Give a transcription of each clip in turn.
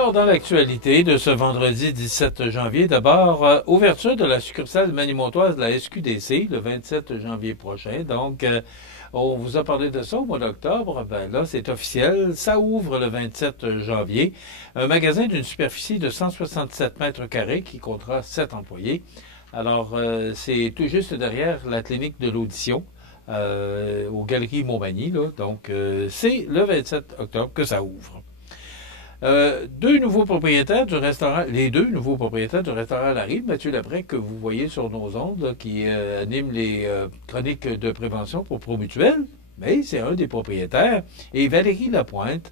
Alors, dans l'actualité de ce vendredi 17 janvier, d'abord, ouverture de la succursale manimontoise de la SQDC le 27 janvier prochain. Donc, on vous a parlé de ça au mois d'octobre. Ben là, c'est officiel. Ça ouvre le 27 janvier. Un magasin d'une superficie de 167 mètres carrés qui comptera 7 employés. Alors, c'est tout juste derrière la clinique de l'audition. Aux Galeries Montmagny, là. Donc, c'est le 27 octobre que ça ouvre. Deux nouveaux propriétaires du restaurant, les deux nouveaux propriétaires du restaurant La Rive, Mathieu Labrec, que vous voyez sur nos ondes, là, qui anime les chroniques de prévention pour Promutuel, mais c'est un des propriétaires. Et Valérie Lapointe,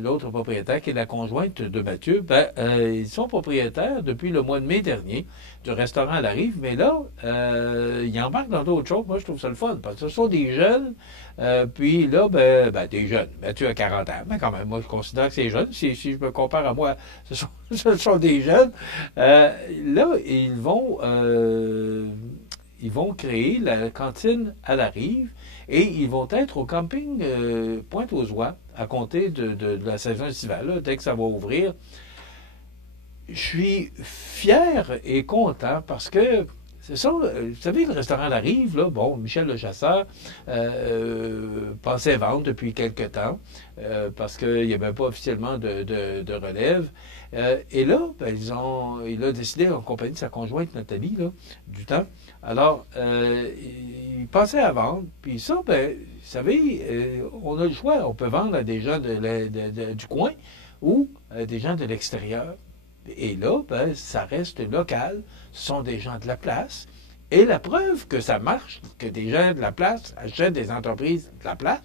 l'autre propriétaire, qui est la conjointe de Mathieu, ils sont propriétaires depuis le mois de mai dernier du restaurant La Rive, mais là, ils embarquent dans d'autres choses. Moi, je trouve ça le fun, parce que ce sont des jeunes. Puis là, des jeunes. Mathieu a 40 ans, mais quand même, moi, je considère que c'est jeune. Si je me compare à moi, ce sont des jeunes. Là, ils vont créer la cantine à la Rive et ils vont être au camping Pointe-aux-Oies à compter de la saison estivale, là, dès que ça va ouvrir. Je suis fier et content parce que c'est ça, vous savez, le restaurant La Rive, là, bon, Michel Le Chasseur pensait vendre depuis quelque temps parce qu'il n'y avait pas officiellement de relève. Et là, il a décidé, en compagnie de sa conjointe Nathalie, là, du temps, alors, il pensait à vendre. Puis ça, vous savez, on a le choix. On peut vendre à des gens du coin ou à des gens de l'extérieur. Et là, ça reste local. Ce sont des gens de la place. Et la preuve que ça marche, que des gens de la place achètent des entreprises de la place,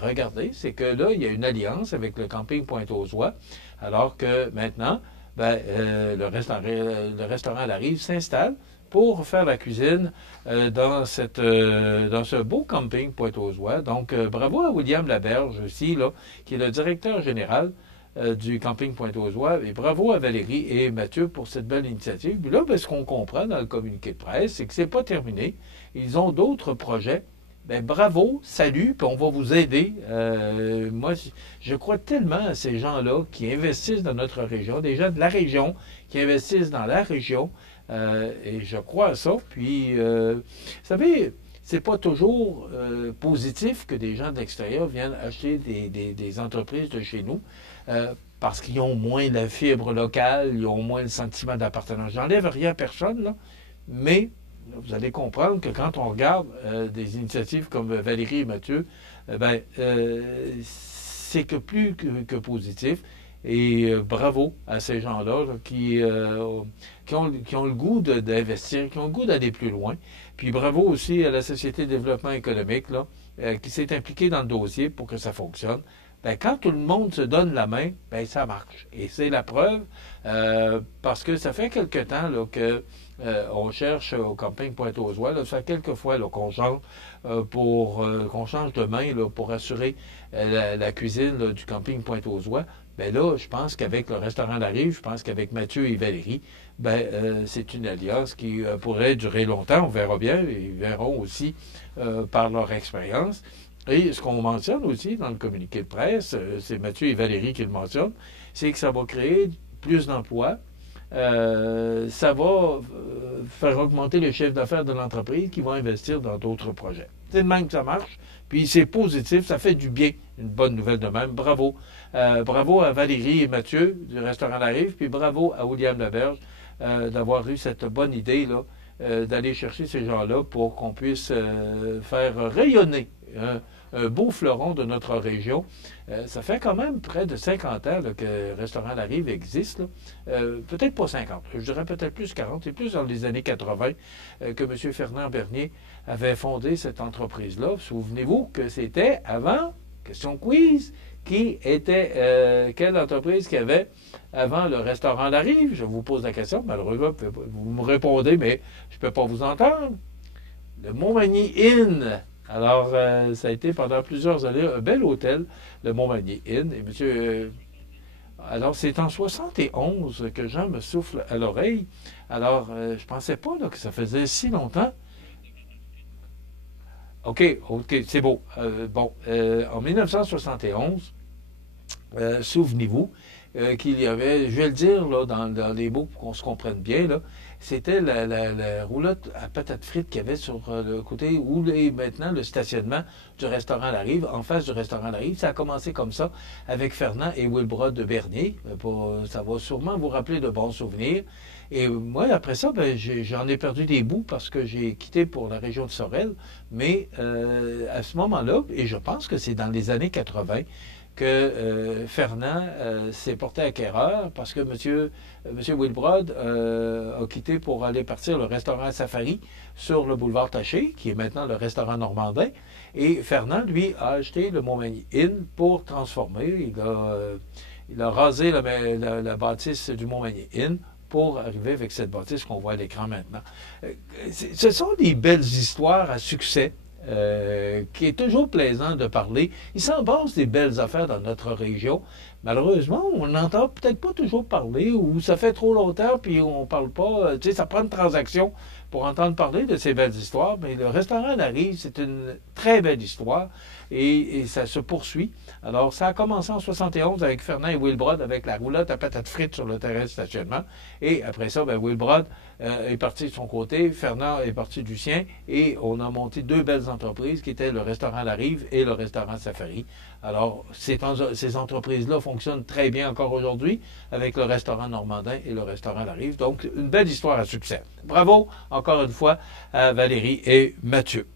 regardez, c'est que là, il y a une alliance avec le camping Pointe-aux-Oies, alors que maintenant, le restaurant à la Rive s'installe pour faire la cuisine dans ce beau camping Pointe-aux-Oies. Donc, bravo à William Laberge aussi, là, qui est le directeur général du camping Pointe-aux-Oies. Et bravo à Valérie et Mathieu pour cette belle initiative. Puis là, ce qu'on comprend dans le communiqué de presse, c'est que c'est pas terminé. Ils ont d'autres projets. Bravo, salut, puis on va vous aider. Moi, je crois tellement à ces gens-là qui investissent dans notre région, des gens de la région qui investissent dans la région. Et je crois à ça. Puis, vous savez, c'est pas toujours positif que des gens de l'extérieur viennent acheter des entreprises de chez nous parce qu'ils ont moins la fibre locale, ils ont moins le sentiment d'appartenance. J'enlève rien à personne, là, mais vous allez comprendre que quand on regarde des initiatives comme Valérie et Mathieu, c'est que plus que positif. Et bravo à ces gens-là là, qui ont le goût d'investir, qui ont le goût d'aller plus loin. Puis bravo aussi à la Société de développement économique là, qui s'est impliquée dans le dossier pour que ça fonctionne. Quand tout le monde se donne la main, ça marche. Et c'est la preuve, parce que ça fait quelque temps là, que on cherche au camping Pointe-aux-Oies. Là, ça fait quelques fois là, qu'on change qu'on change de main là, pour assurer la cuisine là, du camping Pointe-aux-Oies. Là, je pense qu'avec le restaurant La Rive, je pense qu'avec Mathieu et Valérie, c'est une alliance qui pourrait durer longtemps. On verra bien. Ils verront aussi par leur expérience. Et ce qu'on mentionne aussi dans le communiqué de presse, c'est Mathieu et Valérie qui le mentionnent, c'est que ça va créer plus d'emplois. Ça va faire augmenter le chiffre d'affaires de l'entreprise qui va investir dans d'autres projets. C'est de même que ça marche. Puis c'est positif, ça fait du bien. Une bonne nouvelle de même. Bravo. Bravo à Valérie et Mathieu du restaurant La Rive, puis bravo à William Laberge d'avoir eu cette bonne idée là, d'aller chercher ces gens-là pour qu'on puisse faire rayonner un beau fleuron de notre région. Ça fait quand même près de 50 ans là, que le restaurant La Rive existe. Peut-être pas 50, je dirais peut-être plus 40. C'est plus dans les années 80 que M. Fernand Bernier avait fondé cette entreprise-là. Souvenez-vous que c'était avant, question quiz, qui était, quelle entreprise qu'il y avait avant le restaurant La Rive? Je vous pose la question, malheureusement, vous me répondez, mais je ne peux pas vous entendre. Le Montmagny Inn. Alors, ça a été pendant plusieurs années un bel hôtel, le Montmagny Inn. Et monsieur, alors, c'est en 71 que Jean me souffle à l'oreille. Alors, je ne pensais pas là, que ça faisait si longtemps. OK, c'est beau. En 1971, souvenez-vous, qu'il y avait, je vais le dire là, dans les mots pour qu'on se comprenne bien, là, c'était la roulotte à patates frites qu'il y avait sur le côté où est maintenant le stationnement du restaurant La Rive, en face du restaurant La Rive. Ça a commencé comme ça avec Fernand et Wilbrod de Bernier. Ça va sûrement vous rappeler de bons souvenirs. Et moi, après ça, ben, j'en ai perdu des bouts parce que j'ai quitté pour la région de Sorel. Mais à ce moment-là, et je pense que c'est dans les années 80, que Fernand s'est porté acquéreur parce que monsieur Wilbrod a quitté pour aller partir le restaurant Safari sur le boulevard Taché, qui est maintenant le restaurant Normandin. Et Fernand, lui, a acheté le Montmagny Inn pour transformer. Il a rasé la bâtisse du Montmagny Inn pour arriver avec cette bâtisse qu'on voit à l'écran maintenant. Ce sont des belles histoires à succès. Qui est toujours plaisant de parler. Il s'en passe des belles affaires dans notre région. Malheureusement, on n'entend peut-être pas toujours parler ou ça fait trop longtemps puis on parle pas. Tu sais, ça prend une transaction pour entendre parler de ces belles histoires. Mais le restaurant La Rive, c'est une très belle histoire et ça se poursuit. Alors, ça a commencé en 71 avec Fernand et Wilbrod avec la roulotte à patates frites sur le terrain de stationnement. Et après ça, ben, Wilbrod est parti de son côté, Fernand est parti du sien et on a monté deux belles entreprises qui étaient le restaurant La Rive et le restaurant Safari. Alors, ces entreprises-là fonctionnent très bien encore aujourd'hui avec le restaurant Normandin et le restaurant La Rive. Donc, une belle histoire à succès. Bravo, encore une fois, à Valérie et Mathieu.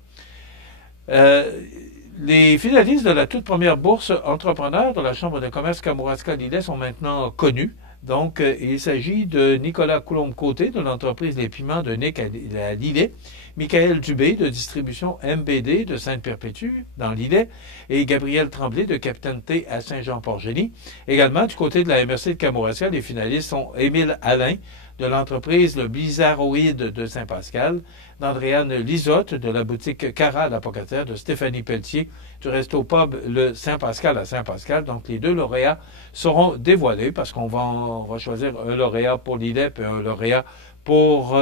Les finalistes de la toute première bourse entrepreneur de la Chambre de commerce Kamouraska-Lillet sont maintenant connus. Donc, il s'agit de Nicolas Coulombe-Côté de l'entreprise Les Piments de Nick à Lillet, Michael Dubé de distribution MBD de Sainte-Perpétue dans Lillet et Gabriel Tremblay de Capitaine T à Saint-Jean-Port-Gély. Également, du côté de la MRC de Kamouraska, les finalistes sont Émile Alain de l'entreprise Le Blizzardoïde de Saint-Pascal, d'Andréane Lisotte de la boutique Cara à la Pocatière, de Stéphanie Pelletier du Resto Pub Le Saint-Pascal à Saint-Pascal. Donc, les deux lauréats seront dévoilés parce qu'on va choisir un lauréat pour Lillet et un lauréat pour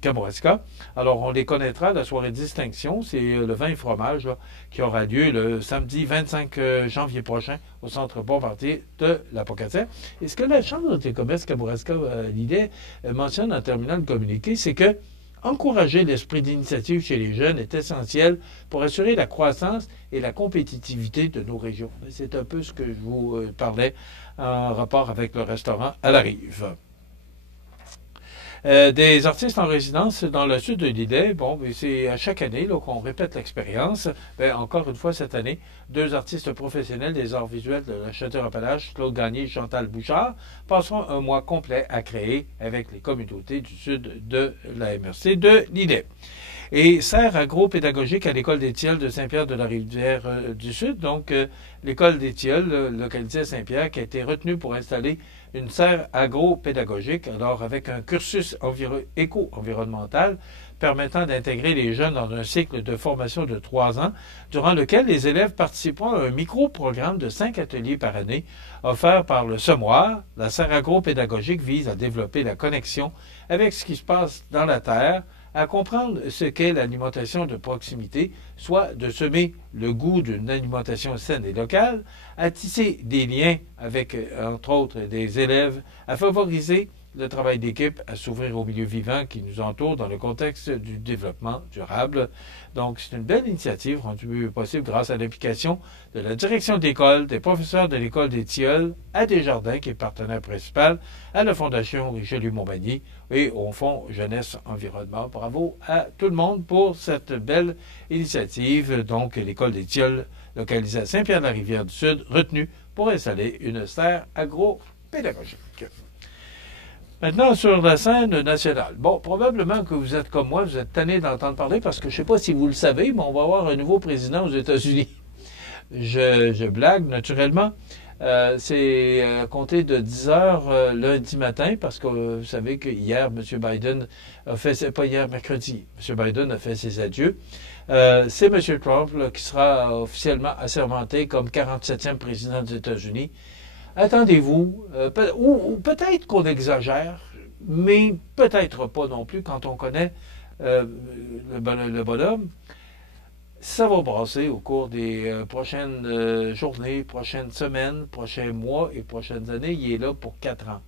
Kamouraska. Alors, on les connaîtra, la soirée de distinction, c'est le vin et fromage là, qui aura lieu le samedi 25 janvier prochain au Centre Bombardier de la Pocatière. Et ce que la Chambre de commerce Kamouraska-Lillet mentionne en terminant le communiqué, c'est que encourager l'esprit d'initiative chez les jeunes est essentiel pour assurer la croissance et la compétitivité de nos régions. C'est un peu ce que je vous parlais en rapport avec le restaurant à la Rive. Des artistes en résidence dans le sud de Lillet, bon, c'est à chaque année qu'on répète l'expérience. Encore une fois, cette année, deux artistes professionnels des arts visuels de la Château-Appalaches, Claude Gagné et Chantal Bouchard, passeront un mois complet à créer avec les communautés du sud de la MRC de Lillet. Et serre agro-pédagogique à l'école des Tilleuls de Saint-Pierre de la Rivière du Sud. Donc, l'école des Tilleuls, localisée à Saint-Pierre, qui a été retenue pour installer une serre agro-pédagogique, alors avec un cursus éco-environnemental permettant d'intégrer les jeunes dans un cycle de formation de 3 ans, durant lequel les élèves participeront à un micro-programme de 5 ateliers par année offert par le Semoir. La serre agro-pédagogique vise à développer la connexion avec ce qui se passe dans la terre, à comprendre ce qu'est l'alimentation de proximité, soit de semer le goût d'une alimentation saine et locale, à tisser des liens avec, entre autres, des élèves, à favoriser le travail d'équipe, à s'ouvrir au milieu vivant qui nous entoure dans le contexte du développement durable. Donc, c'est une belle initiative rendue possible grâce à l'implication de la direction d'école, des professeurs de l'école des Tilleuls, à Desjardins, qui est partenaire principal, à la Fondation Richelieu-Montmagny et au Fonds Jeunesse Environnement. Bravo à tout le monde pour cette belle initiative. Donc, l'école des Tilleuls, localisée à Saint-Pierre-de-la-Rivière-du-Sud, retenue pour installer une serre agro-pédagogique. Maintenant, sur la scène nationale. Bon, probablement que vous êtes comme moi, vous êtes tanné d'entendre parler parce que je ne sais pas si vous le savez, mais on va avoir un nouveau président aux États-Unis. Je blague, naturellement. C'est à compter de 10 heures lundi matin parce que vous savez que hier, M. Biden a fait, pas hier, mercredi, M. Biden a fait ses adieux. C'est M. Trump là, qui sera officiellement assermenté comme 47e président des États-Unis. Attendez-vous, ou peut-être qu'on exagère, mais peut-être pas non plus quand on connaît le bonhomme. Ça va brasser au cours des prochaines journées, prochaines semaines, prochains mois et prochaines années. Il est là pour 4 ans.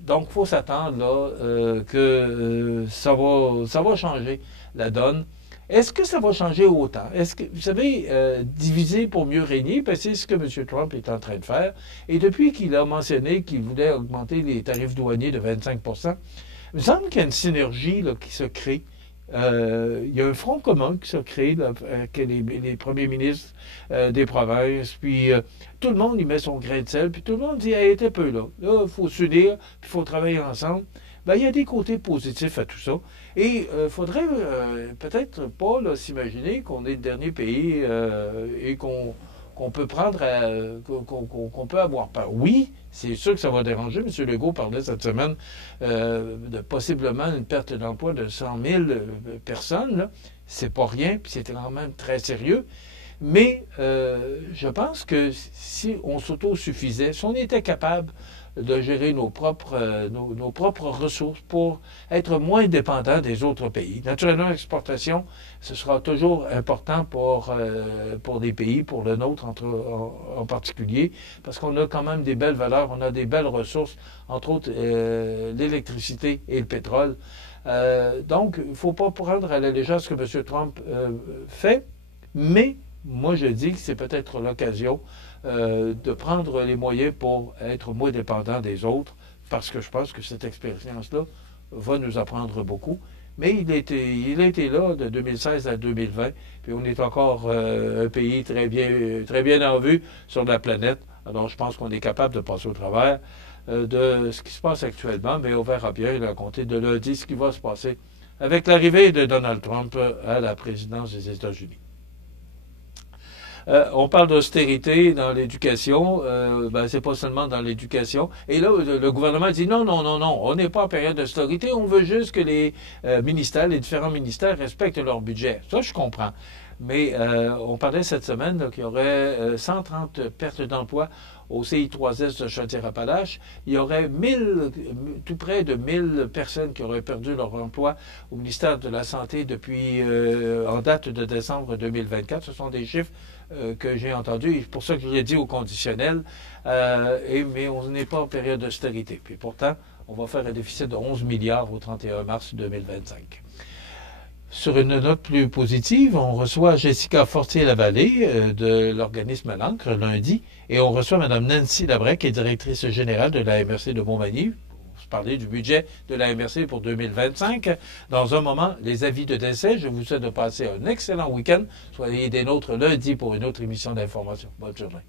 Donc, il faut s'attendre là que ça va changer la donne. Est-ce que ça va changer autant? Est-ce que, vous savez, diviser pour mieux régner, ben, c'est ce que M. Trump est en train de faire. Et depuis qu'il a mentionné qu'il voulait augmenter les tarifs douaniers de 25 il me semble qu'il y a une synergie là, qui se crée. Il y a un front commun qui se crée là, avec les premiers ministres des provinces, puis tout le monde y met son grain de sel, puis tout le monde dit hey, t'es peu là, il faut s'unir, puis il faut travailler ensemble. Ben, il y a des côtés positifs à tout ça. Et il faudrait peut-être pas là, s'imaginer qu'on est le dernier pays et qu'on peut prendre, qu'on peut avoir peur. Oui, c'est sûr que ça va déranger. M. Legault parlait cette semaine de possiblement une perte d'emploi de 100 000 personnes. C'est pas rien, puis c'est quand même très sérieux. Mais je pense que si on s'autosuffisait, si on était capable de gérer nos propres ressources pour être moins dépendants des autres pays. Naturellement, l'exportation, ce sera toujours important pour des pays, pour le nôtre en particulier, parce qu'on a quand même des belles valeurs, on a des belles ressources, entre autres l'électricité et le pétrole. Donc, il ne faut pas prendre à la légère ce que M. Trump fait, mais moi, je dis que c'est peut-être l'occasion de prendre les moyens pour être moins dépendant des autres, parce que je pense que cette expérience-là va nous apprendre beaucoup. Mais il a été là de 2016 à 2020, puis on est encore un pays très bien en vue sur la planète. Alors, je pense qu'on est capable de passer au travers de ce qui se passe actuellement, mais on verra bien, à compter de lundi, ce qui va se passer avec l'arrivée de Donald Trump à la présidence des États-Unis. On parle d'austérité dans l'éducation, ben, c'est pas seulement dans l'éducation. Et là, le gouvernement dit non, non, non, non, on n'est pas en période d'austérité, on veut juste que les ministères, les différents ministères respectent leur budget. Ça, je comprends. Mais on parlait cette semaine qu'il y aurait 130 pertes d'emplois au CI3S de Chaudière-Appalaches. Il y aurait tout près de 1000 personnes qui auraient perdu leur emploi au ministère de la Santé depuis en date de décembre 2024. Ce sont des chiffres que j'ai entendus. C'est pour ça que je l'ai dit au conditionnel. Mais on n'est pas en période d'austérité. Puis pourtant, on va faire un déficit de 11 milliards au 31 mars 2025. Sur une note plus positive, on reçoit Jessica Fortier-Lavallée de l'organisme L'Ancre lundi et on reçoit Mme Nancy Labrec, qui est directrice générale de la MRC de Montmagny, pour se parler du budget de la MRC pour 2025. Dans un moment, les avis de décès. Je vous souhaite de passer un excellent week-end. Soyez des nôtres lundi pour une autre émission d'information. Bonne journée.